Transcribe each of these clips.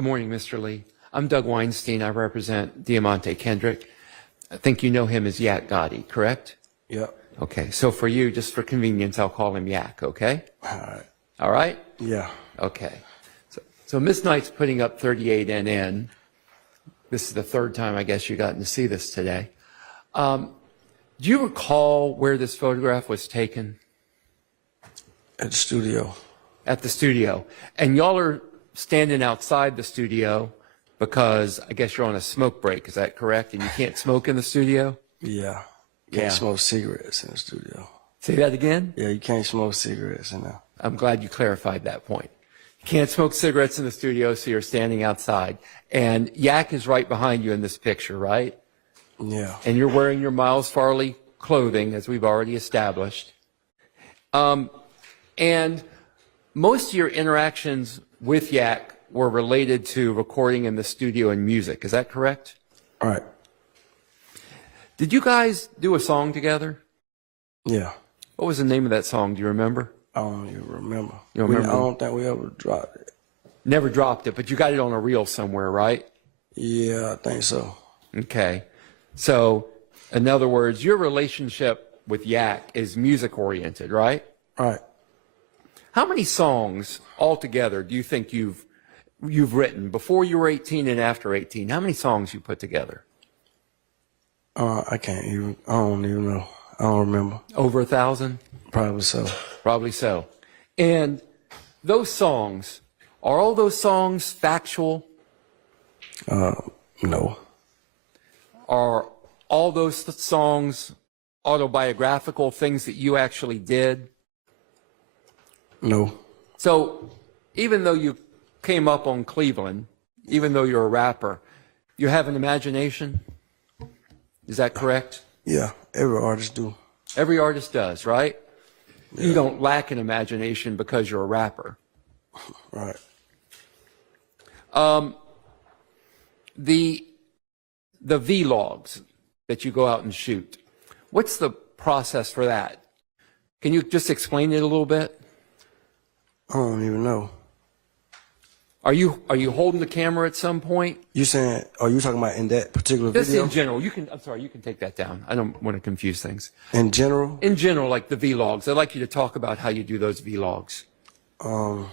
Good morning, Mr. Lee. I'm Doug Weinstein. I represent Deamonte Kendrick. I think you know him as Yak Gotti, correct? Yep. Okay, so for you, just for convenience, I'll call him Yak, okay? All right. All right? Yeah. Okay. So Miss Knight's putting up 38 NN. This is the third time, I guess, you've gotten to see this today. Do you recall where this photograph was taken? At the studio. At the studio. And y'all are standing outside the studio because I guess you're on a smoke break, is that correct? And you can't smoke in the studio? Yeah. Can't smoke cigarettes in the studio. Say that again? Yeah, you can't smoke cigarettes in there. I'm glad you clarified that point. You can't smoke cigarettes in the studio, so you're standing outside. And Yak is right behind you in this picture, right? Yeah. And you're wearing your Miles Farley clothing, as we've already established. And most of your interactions with Yak were related to recording in the studio and music. Is that correct? All right. Did you guys do a song together? Yeah. What was the name of that song? Do you remember? I don't even remember. You don't remember? I don't think we ever dropped it. Never dropped it, but you got it on a reel somewhere, right? Yeah, I think so. Okay. So, in other words, your relationship with Yak is music-oriented, right? All right. How many songs altogether do you think you've written before you were 18 and after 18? How many songs you put together? I don't even know. I don't remember. Over 1,000? Probably so. Probably so. And those songs, are all those songs factual? No. Are all those songs autobiographical, things that you actually did? No. So even though you came up on Cleveland, even though you're a rapper, you have an imagination? Is that correct? Yeah, every artist do. Every artist does, right? Yeah. You don't lack an imagination because you're a rapper. Right. The vlogs that you go out and shoot, what's the process for that? Can you just explain it a little bit? I don't even know. Are you holding the camera at some point? You saying, are you talking about in that particular Just video? in general. I'm sorry, you can take that down. I don't want to confuse things. In general? In general, like the vlogs. I'd like you to talk about how you do those vlogs. I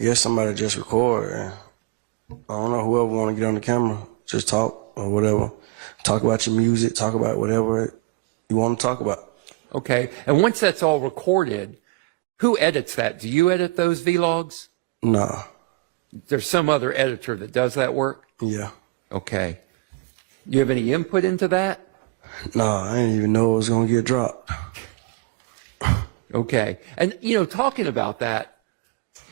guess somebody just record and I don't know, whoever want to get on the camera, just talk or whatever. Talk about your music, talk about whatever you want to talk about. Okay. And once that's all recorded, who edits that? Do you edit those vlogs? Nah. There's some other editor that does that work? Yeah. Okay. You have any input into that? Nah, I didn't even know it was going to get dropped. Okay. And, talking about that,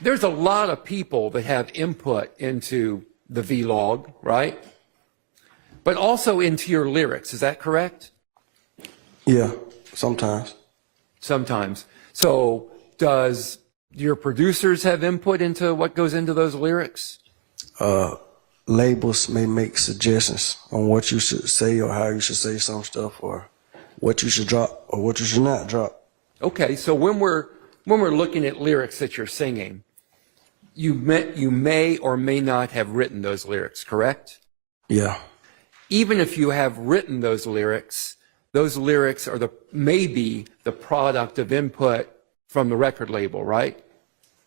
there's a lot of people that have input into the vlog, right? But also into your lyrics. Is that correct? Yeah, sometimes. Sometimes. So does your producers have input into what goes into those lyrics? Labels may make suggestions on what you should say or how you should say some stuff or what you should drop or what you should not drop. Okay, so when we're looking at lyrics that you're singing, you may or may not have written those lyrics, correct? Yeah. Even if you have written those lyrics are maybe the product of input from the record label, right?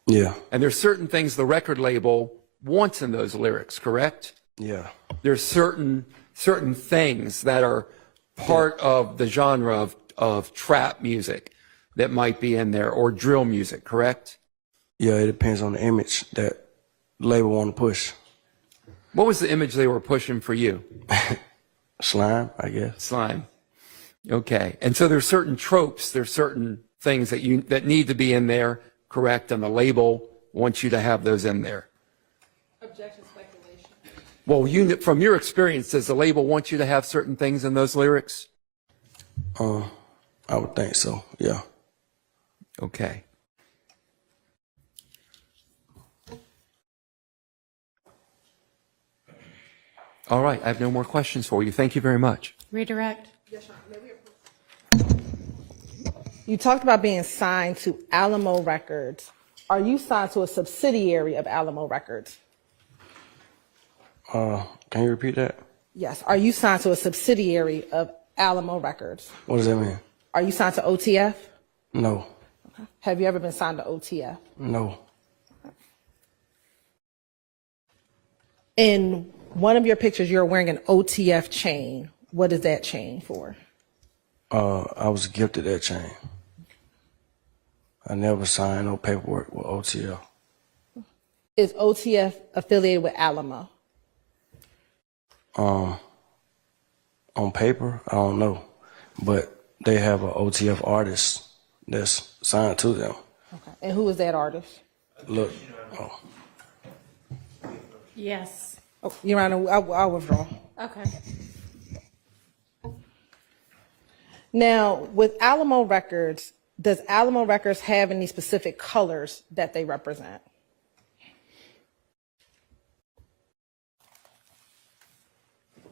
Yeah. And there's certain things the record label wants in those lyrics, correct? Yeah. There's certain things that are part of the genre of trap music that might be in there, or drill music, correct? Yeah, it depends on the image that label want to push. What was the image they were pushing for you? Slime, I guess. Slime. Okay. And so there's certain tropes, there's certain things that need to be in there, correct? And the label wants you to have those in there. Objection, speculation. Well, from your experience, does the label want you to have certain things in those lyrics? I would think so, yeah. Okay. All right, I have no more questions for you. Thank you very much. Redirect. Yes, Your Honor. You talked about being signed to Alamo Records. Are you signed to a subsidiary of Alamo Records? Can you repeat that? Yes. Are you signed to a subsidiary of Alamo Records? What does that mean? Are you signed to OTF? No. Okay. Have you ever been signed to OTF? No. In one of your pictures, you're wearing an OTF chain. What is that chain for? I was gifted that chain. I never signed no paperwork with OTL. Is OTF affiliated with Alamo? On paper, I don't know, but they have an OTF artist that's signed to them. Okay. And who is that artist? Look, oh, Yes. Oh, Your Honor, I'll withdraw. Okay. Now, with Alamo Records, does Alamo Records have any specific colors that they represent?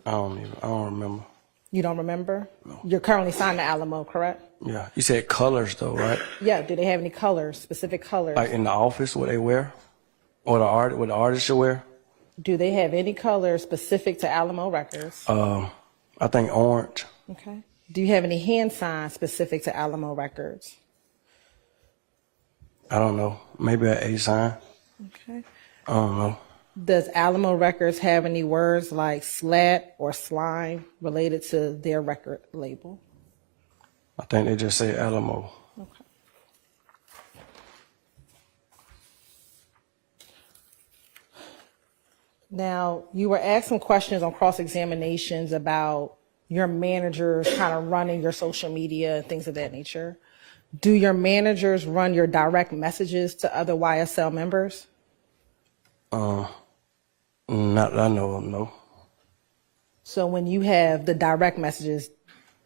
I don't remember. You don't remember? No. You're currently signed to Alamo, correct? Yeah, you said colors though, right? Yeah. Do they have any colors, specific colors? Like in the office, what they wear, or what the artist should wear. Do they have any colors specific to Alamo Records? I think orange. Okay. Do you have any hand signs specific to Alamo Records? I don't know. Maybe an A sign. Okay. I don't know. Does Alamo Records have any words like slat or slime related to their record label? I think they just say Alamo. Okay. Now, you were asked some questions on cross-examinations about your managers kind of running your social media and things of that nature. Do your managers run your direct messages to other YSL members? Not that I know of, no. So when you have the direct messages,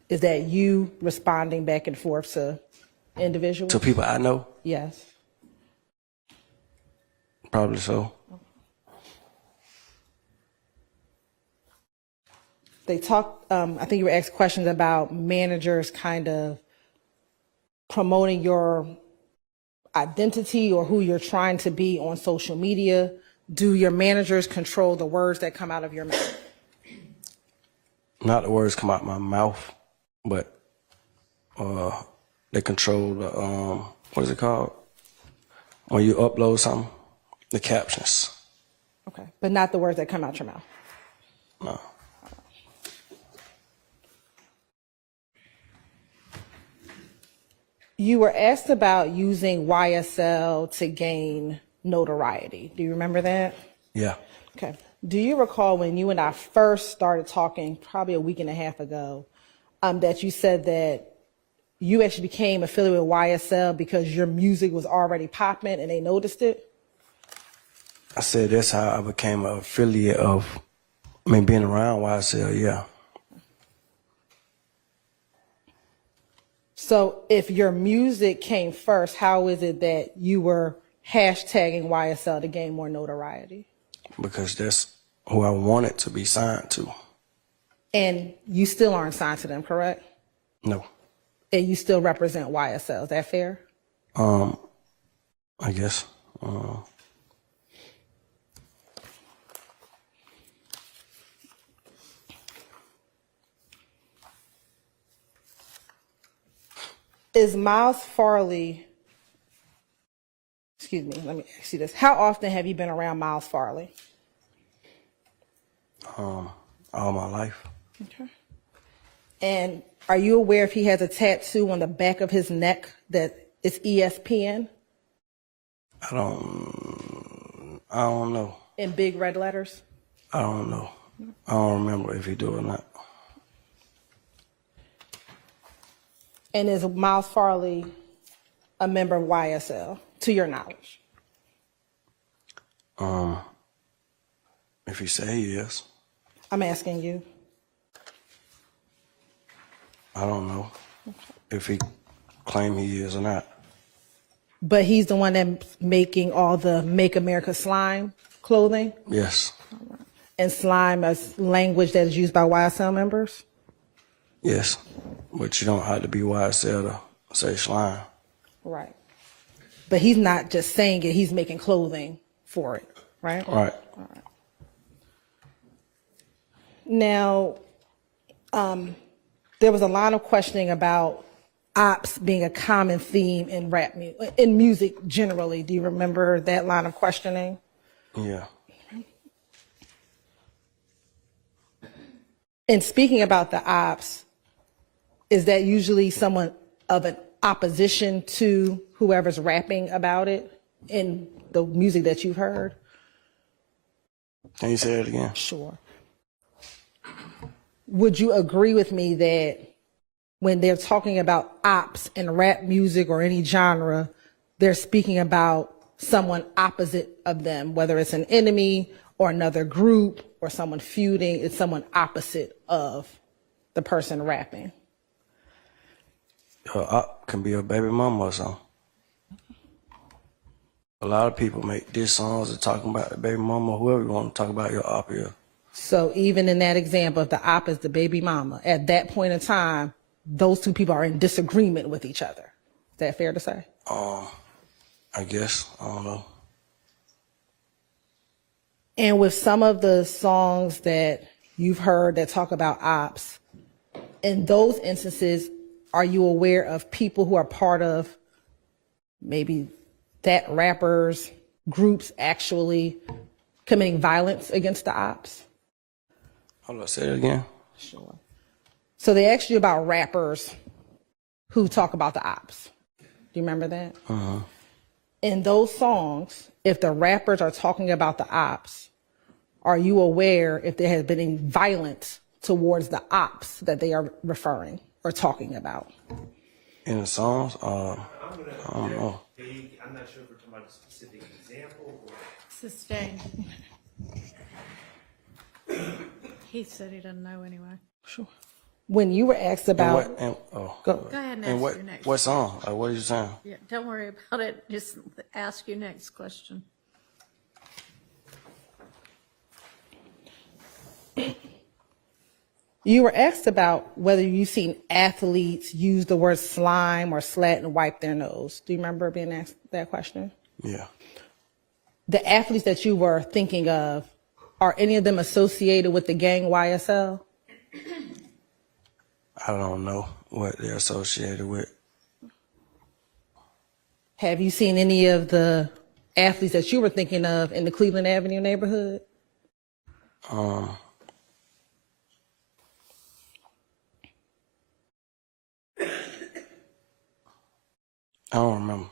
is that you responding back and forth to individuals? To people I know? Yes. Probably so. They talked, I think you were asked questions about managers kind of promoting your identity or who you're trying to be on social media. Do your managers control the words that come out of your mouth? Not the words come out my mouth, but they control the, what is it called? When you upload something, the captions. Okay, but not the words that come out your mouth? No. You were asked about using YSL to gain notoriety. Do you remember that? Yeah. Okay. Do you recall when you and I first started talking, probably a week and a half ago, that you said that you actually became affiliated with YSL because your music was already popping and they noticed it? I said that's how I became an affiliate of, being around YSL, yeah. So if your music came first, how is it that you were hashtagging YSL to gain more notoriety? Because that's who I wanted to be signed to. And you still aren't signed to them, correct? No. And you still represent YSL, is that fair? I guess. Is Miles Farley, excuse me, let me ask you this. How often have you been around Miles Farley? All my life. Okay. And are you aware if he has a tattoo on the back of his neck that is ESPN? I don't know. In big red letters? I don't know. I don't remember if he do or not. And is Miles Farley a member of YSL, to your knowledge? If he say he is, I'm asking you. I don't know if he claim he is or not. But he's the one that's making all the Make America Slime clothing? Yes. And slime is language that is used by YSL members? Yes. But you don't have to be YSL to say slime. Right. But he's not just saying it, he's making clothing for it, right? Right. Now, there was a lot of questioning about ops being a common theme in in music generally. Do you remember that line of questioning? Yeah. And speaking about the ops, is that usually someone of an opposition to whoever's rapping about it in the music that you've heard? Can you say it again? Sure. Would you agree with me that when they're talking about ops in rap music or any genre, they're speaking about someone opposite of them, whether it's an enemy or another group or someone feuding, it's someone opposite of the person rapping? Op can be your baby mama or something. A lot of people make diss songs and talking about the baby mama, whoever you want to talk about your op here. So even in that example, if the op is the baby mama, at that point in time, those two people are in disagreement with each other. Is that fair to say? I guess. I don't know. And with some of the songs that you've heard that talk about ops, in those instances, are you aware of people who are part of maybe that rapper's groups actually committing violence against the ops? Hold on, say it again. Sure. So they asked you about rappers who talk about the ops. Do you remember that? Uh-huh. In those songs, if the rappers are talking about the ops, are you aware if there has been any violence towards the ops that they are referring or talking about? In the songs, I don't know. I'm not sure if we're talking about a specific example or. Sustained. He said he doesn't know anyway. Sure. When you were asked about, Go ahead and ask your next. What song? What are you saying? Yeah, don't worry about it. Just ask your next question. you were asked about whether you've seen athletes use the word slime or slat and wipe their nose. Do you remember being asked that question? Yeah. The athletes that you were thinking of, are any of them associated with the gang YSL? I don't know what they're associated with. Have you seen any of the athletes that you were thinking of in the Cleveland Avenue neighborhood? I don't remember.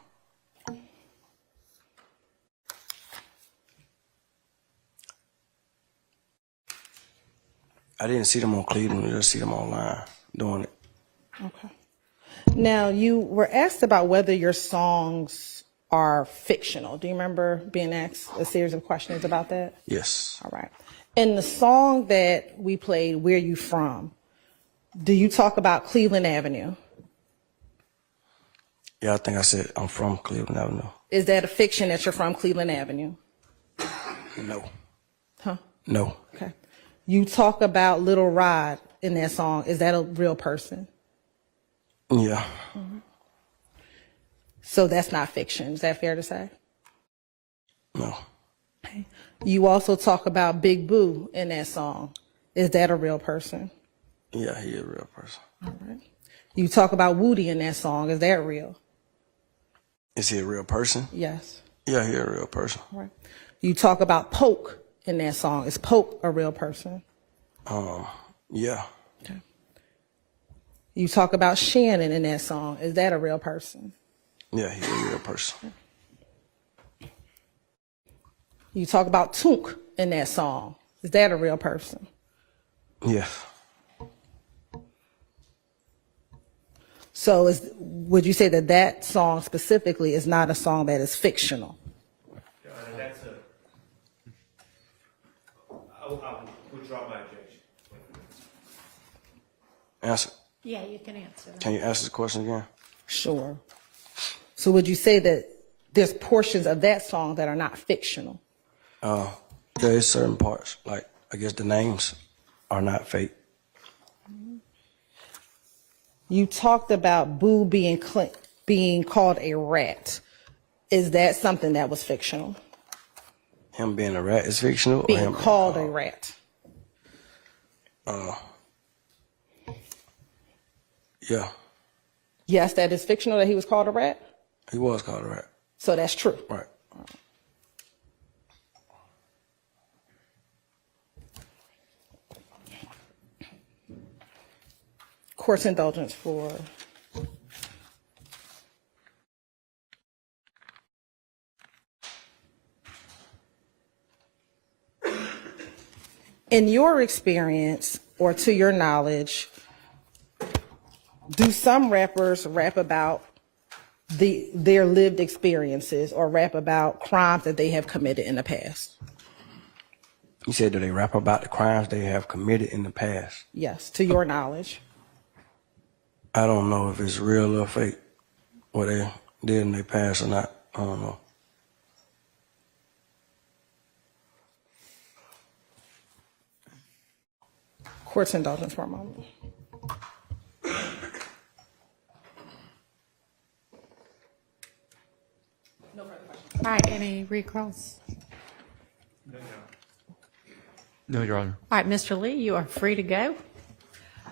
I didn't see them on Cleveland. I just see them online doing it. Okay. Now, you were asked about whether your songs are fictional. Do you remember being asked a series of questions about that? Yes. All right. In the song that we played, Where You From, do you talk about Cleveland Avenue? Yeah, I think I said I'm from Cleveland Avenue. Is that a fiction that you're from Cleveland Avenue? No. Huh? No. Okay. You talk about Little Rod in that song. Is that a real person? Yeah. Mm-hmm. So that's not fiction. Is that fair to say? No. Okay. You also talk about Big Boo in that song. Is that a real person? Yeah, he is a real person. All right. You talk about Woody in that song. Is that real? Is he a real person? Yes. Yeah, he a real person. All right. You talk about Poke in that song. Is Poke a real person? Yeah. Okay. You talk about Shannon in that song. Is that a real person? Yeah, he's a real person. You talk about Toonk in that song. Is that a real person? Yeah. So would you say that that song specifically is not a song that is fictional? That's I would withdraw my objection. Answer. Yeah, you can answer that. Can you answer the question again? Sure. So would you say that there's portions of that song that are not fictional? There is certain parts, like I guess the names are not fake. You talked about Boo being called a rat. Is that something that was fictional? Him being a rat is fictional? Or Being him called a rat? Yeah, Yes, that is fictional that he was called a rat? he was called a rat. So that's true. Right. Court's indulgence for in your experience or to your knowledge, do some rappers rap about their lived experiences or rap about crimes that they have committed in the past? You said, do they rap about the crimes they have committed in the past? Yes, to your knowledge. I don't know if it's real or fake, what they did in their past or not. I don't know. Court's indulgence for a moment. All right, any recalls? No, Your Honor. All right, Mr. Lee, you are free to go.